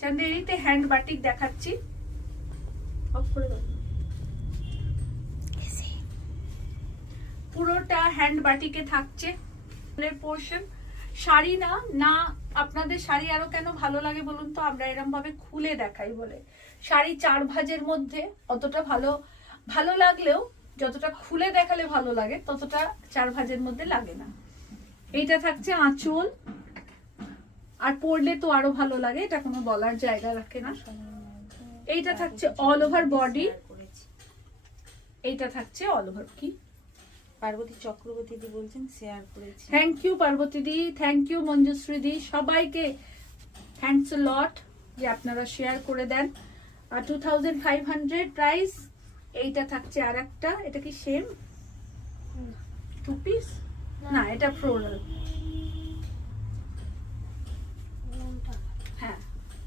চান্দেরিতে hand batik দেখাচ্ছি, of করে দাও। পুরোটা হ্যান্ড বাটিকে থাকছে পোর্শন। শাড়ি না না, আপনাদের শাড়ি আরো কেন ভালো লাগে বলুন তো, আমরা এরকম ভাবে খুলে দেখাই বলে। শাড়ি 4 ভাঁজের মধ্যে অতটা ভালো লাগলেও যতটা খুলে দেখালে ভালো লাগে ততটা 4 ভাঁজের মধ্যে লাগে না। এইটা থাকছে আঁচল, আর পরলে তো আরো ভালো লাগে, এটা কোনো বলার জায়গা রাখে না। এইটা থাকছে অল ওভার বডি, এইটা থাকছে অল ওভার। কি পার্বতী চক্রবর্তী দি বলছেন শেয়ার করেছি। থ্যাংক ইউ পার্বতী দি, থ্যাংক ইউ মঞ্জুশ্রী দি, সবাইকে থ্যাঙ্কস আ লট যে আপনারা শেয়ার করে দেন। আর 2500 প্রাইস। এইটা থাকছে আর একটা, এটা কি সেম 2 পিস না, এটা ফ্লোরাল।